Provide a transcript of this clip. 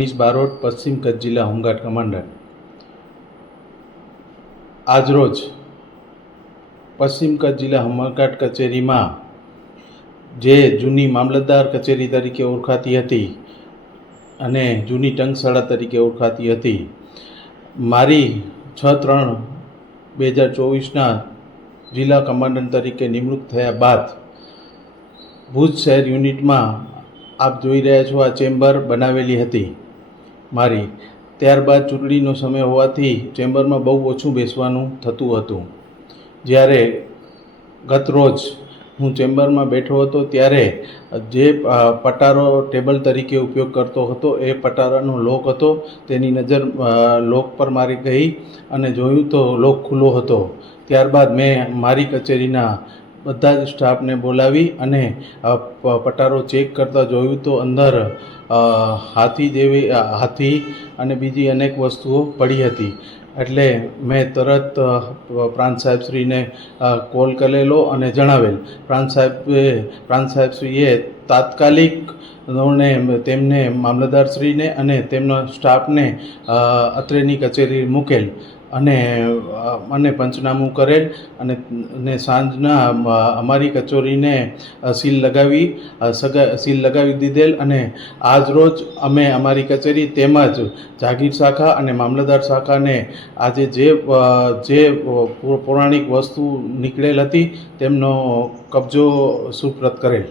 મનીષ બારોટ પશ્ચિમ કચ્છ જિલ્લા home guard commander આજરોજ પશ્ચિમ કચ્છ જિલ્લા હોમગાર્ડ કચેરીમાં જે જૂની મામલતદાર કચેરી તરીકે ઓળખાતી હતી અને જૂની ટંકશાળા તરીકે ઓળખાતી હતી, મારી છ ત્રણ બે હજાર ચોવીસના જિલ્લા કમાન્ડન્ટ તરીકે નિમણૂક થયા બાદ ભુજ શહેર યુનિટમાં આપ જોઈ રહ્યા છો આ ચેમ્બર બનાવેલી હતી. મારી. ત્યારબાદ ચૂંટણીનો સમય હોવાથી ચેમ્બરમાં બહુ ઓછું બેસવાનું થતું હતું. જ્યારે ગત રોજ હું ચેમ્બરમાં બેઠો હતો, ત્યારે જે પટારો ટેબલ તરીકે ઉપયોગ કરતો હતો, એ પટારાનો લોક હતો. તેની નજર લોક પર મારી ગઈ અને જોયું તો લોક ખુલ્લો હતો. ત્યારબાદ મેં મારી કચેરીના બધા જ સ્ટાફને બોલાવી અને પટારો ચેક કરતાં જોયું તો અંદર હાથી જેવી હાથી અને બીજી અનેક વસ્તુઓ પડી હતી. એટલે મેં તરત પ્રાંત સાહેબશ્રીને કોલ કરેલો અને જણાવેલ. પ્રાંત સાહેબે, પ્રાંત સાહેબશ્રીએ તાત્કાલિક તેમને મામલતદારશ્રીને અને તેમના સ્ટાફને અત્રેની કચેરી મૂકેલ અને મને પંચનામું કરેલ અને, ને સાંજના અમારી કચોરીને સીલ લગાવી સગા, સીલ લગાવી દીધેલ અને આજ રોજ અમે અમારી કચેરી તેમજ જાગીર શાખા અને મામલતદાર શાખાને આજે જે જે પૌરાણિક વસ્તુ નીકળેલ હતી તેમનો કબજો સુપ્રત કરેલ.